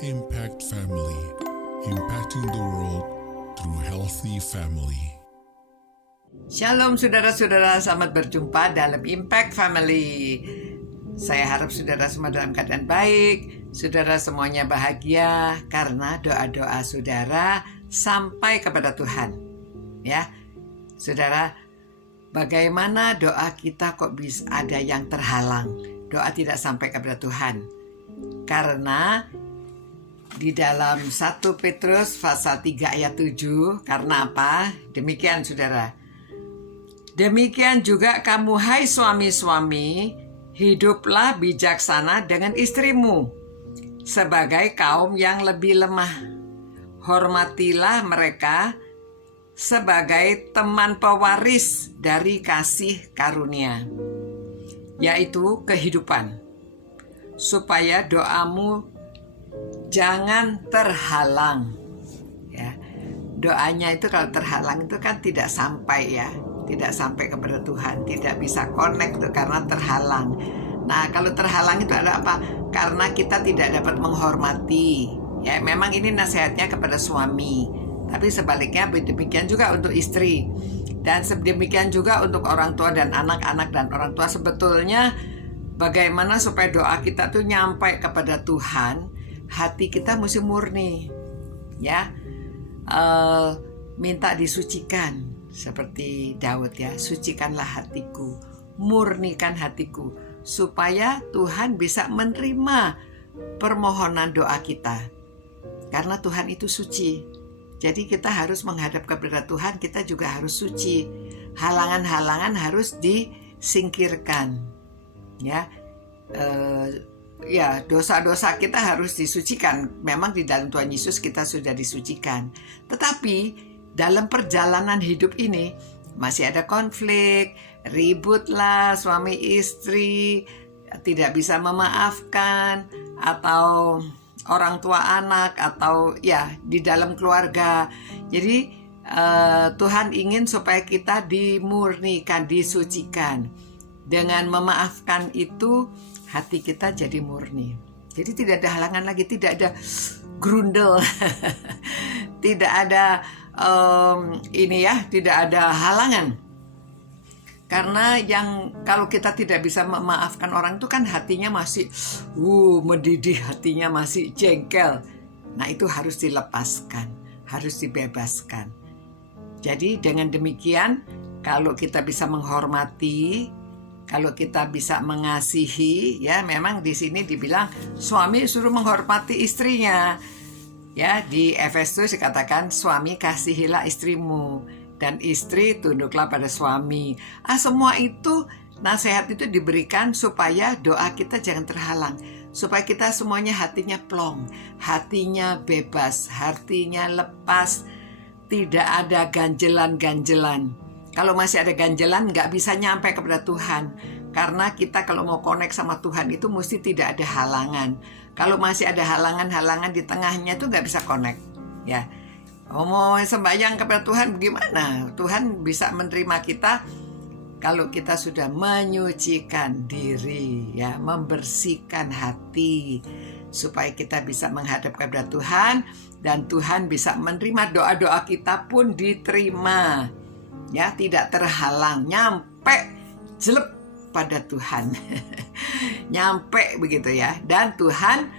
Impact Family, impacting the world through healthy family. Shalom saudara-saudara, selamat berjumpa dalam Impact Family. Saya harap saudara semua dalam keadaan baik, saudara semuanya bahagia karena doa-doa saudara sampai kepada Tuhan. Ya, saudara, bagaimana doa kita kok bisa ada yang terhalang? Doa tidak sampai kepada Tuhan. Karena di dalam 1 Petrus pasal 3 ayat 7, karena apa? Demikian saudara. Demikian juga kamu hai suami-suami, hiduplah bijaksana dengan istrimu sebagai kaum yang lebih lemah. Hormatilah mereka sebagai teman pewaris dari kasih karunia, yaitu kehidupan, supaya doamu jangan terhalang. Ya, doanya itu kalau terhalang itu kan tidak sampai ya, tidak sampai kepada Tuhan, tidak bisa connect tuh karena terhalang. Nah, kalau terhalang itu ada apa? Karena kita tidak dapat menghormati. Ya, memang ini nasihatnya kepada suami, tapi sebaliknya demikian juga untuk istri. Dan demikian juga untuk orang tua dan anak-anak dan orang tua. Sebetulnya bagaimana supaya doa kita tuh nyampai kepada Tuhan, hati kita mesti murni. Ya, minta disucikan. Seperti Daud ya, sucikanlah hatiku, murnikan hatiku, supaya Tuhan bisa menerima permohonan doa kita. Karena Tuhan itu suci. Jadi kita harus menghadap kepada Tuhan, kita juga harus suci. Halangan-halangan harus disingkirkan. Ya, dosa-dosa kita harus disucikan. Memang di dalam Tuhan Yesus kita sudah disucikan. Tetapi dalam perjalanan hidup ini masih ada konflik, ribut lah suami istri, tidak bisa memaafkan, atau orang tua anak, atau ya di dalam keluarga. Jadi Tuhan ingin supaya kita dimurnikan, disucikan. Dengan memaafkan itu hati kita jadi murni. Jadi tidak ada halangan lagi, tidak ada grundel, tidak ada tidak ada halangan. Karena yang kalau kita tidak bisa memaafkan orang itu kan hatinya masih mendidih, hatinya masih jengkel. Nah, itu harus dilepaskan, harus dibebaskan. Jadi dengan demikian, kalau kita bisa menghormati, kalau kita bisa mengasihi, ya memang di sini dibilang suami suruh menghormati istrinya. Ya, di Efesus dikatakan suami kasihilah istrimu dan istri tunduklah pada suami. Semua itu, nasihat itu diberikan supaya doa kita jangan terhalang, supaya kita semuanya hatinya plong, hatinya bebas, hatinya lepas, tidak ada ganjelan-ganjelan. Kalau masih ada ganjelan nggak bisa nyampe kepada Tuhan. Karena kita kalau mau connect sama Tuhan itu mesti tidak ada halangan. Kalau masih ada halangan-halangan di tengahnya itu nggak bisa connect. Ya, mau sembahyang kepada Tuhan bagaimana? Tuhan bisa menerima kita kalau kita sudah menyucikan diri, ya, membersihkan hati, supaya kita bisa menghadap kepada Tuhan dan Tuhan bisa menerima doa-doa kita pun diterima. Ya, tidak terhalang, nyampe jelep pada Tuhan. Nyampe begitu ya. Dan Tuhan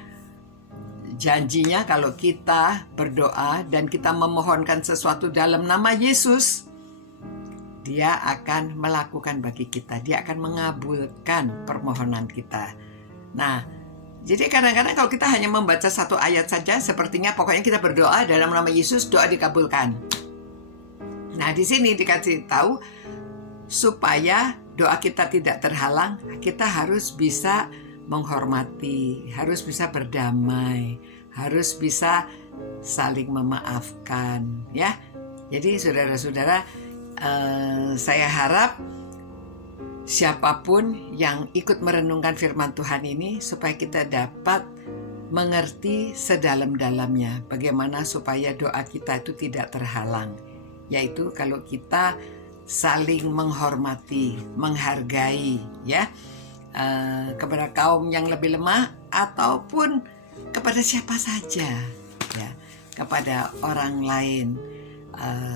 janjinya kalau kita berdoa dan kita memohonkan sesuatu dalam nama Yesus, Dia akan melakukan bagi kita. Dia akan mengabulkan permohonan kita. Nah, jadi kadang-kadang kalau kita hanya membaca satu ayat saja, sepertinya pokoknya kita berdoa dalam nama Yesus, doa dikabulkan. Nah, di sini dikasih tahu supaya doa kita tidak terhalang, kita harus bisa menghormati, harus bisa berdamai, harus bisa saling memaafkan, ya. Jadi saudara-saudara, saya harap siapapun yang ikut merenungkan firman Tuhan ini supaya kita dapat mengerti sedalam-dalamnya bagaimana supaya doa kita itu tidak terhalang. Yaitu kalau kita saling menghormati, menghargai, ya, kepada kaum yang lebih lemah ataupun kepada siapa saja, ya, kepada orang lain,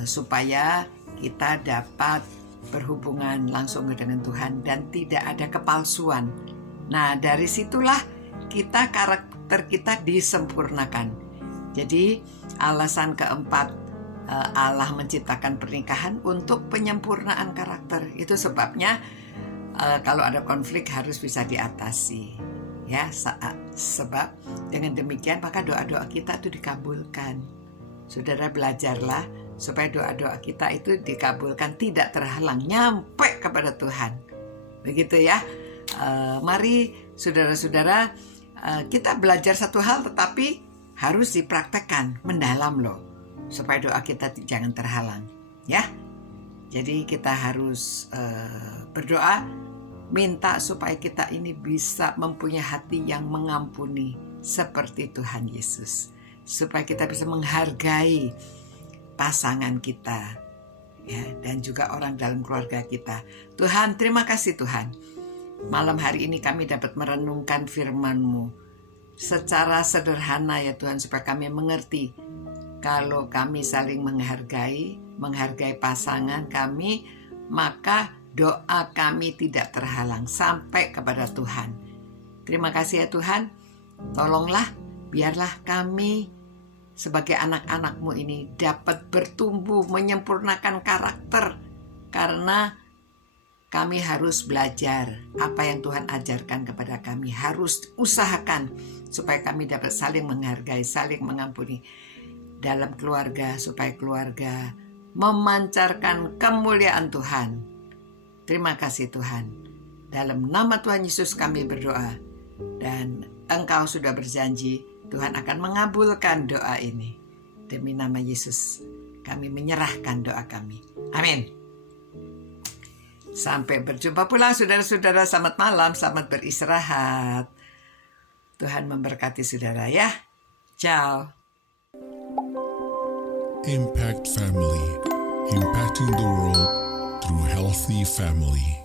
supaya kita dapat berhubungan langsung dengan Tuhan dan tidak ada kepalsuan. Nah, dari situlah karakter kita disempurnakan. Jadi alasan keempat, Allah menciptakan pernikahan untuk penyempurnaan karakter. Itu sebabnya kalau ada konflik harus bisa diatasi, ya, sebab dengan demikian maka doa-doa kita itu dikabulkan. Saudara, belajarlah supaya doa-doa kita itu dikabulkan, tidak terhalang, nyampe kepada Tuhan. Begitu ya. Mari saudara-saudara, kita belajar satu hal tetapi harus dipraktekkan mendalam loh, supaya doa kita jangan terhalang, ya. Jadi kita harus berdoa, minta supaya kita ini bisa mempunyai hati yang mengampuni seperti Tuhan Yesus, supaya kita bisa menghargai pasangan kita, ya, dan juga orang dalam keluarga kita. Tuhan, terima kasih Tuhan. Malam hari ini kami dapat merenungkan firman-Mu secara sederhana ya Tuhan, supaya kami mengerti kalau kami saling menghargai pasangan kami, maka doa kami tidak terhalang sampai kepada Tuhan. Terima kasih ya Tuhan. Tolonglah, biarlah kami sebagai anak-anak-Mu ini dapat bertumbuh, menyempurnakan karakter, karena kami harus belajar apa yang Tuhan ajarkan kepada kami. Harus usahakan supaya kami dapat saling menghargai, saling mengampuni dalam keluarga, supaya keluarga memancarkan kemuliaan Tuhan. Terima kasih Tuhan. Dalam nama Tuhan Yesus kami berdoa, dan Engkau sudah berjanji Tuhan akan mengabulkan doa ini. Demi nama Yesus kami menyerahkan doa kami. Amin. Sampai berjumpa pula saudara-saudara. Selamat malam, selamat beristirahat. Tuhan memberkati saudara ya. Ciao. Impact Family, impacting the world through healthy family.